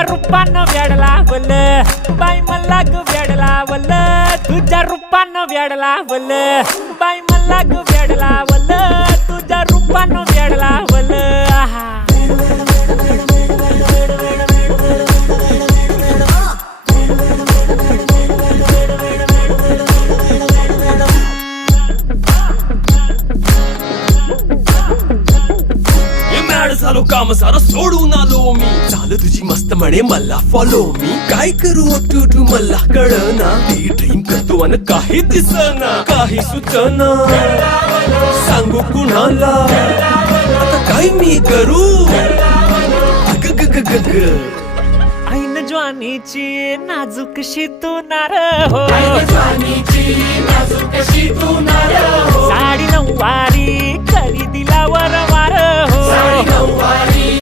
तुझ्या रूपानं वेड लावल बाई मला ग वेड लावल तुझ्या रूपानं वेड लावल बाई मला ग वेड लावल तुझ्या रूपानं वेड लावल आहा झालो काम सारं सोडून आलो मी झालं तुझी मस्त म्हणे मला फॉलो मी काय करू टू मला कळना ती ड्रीम करतो अन काही दिसना काही सुचना सांगू कुणाला आता काय मी करू ऐन ज्वानीची नाजूकशी तू नार हो साडी नऊवारी करी दिला वर वार हो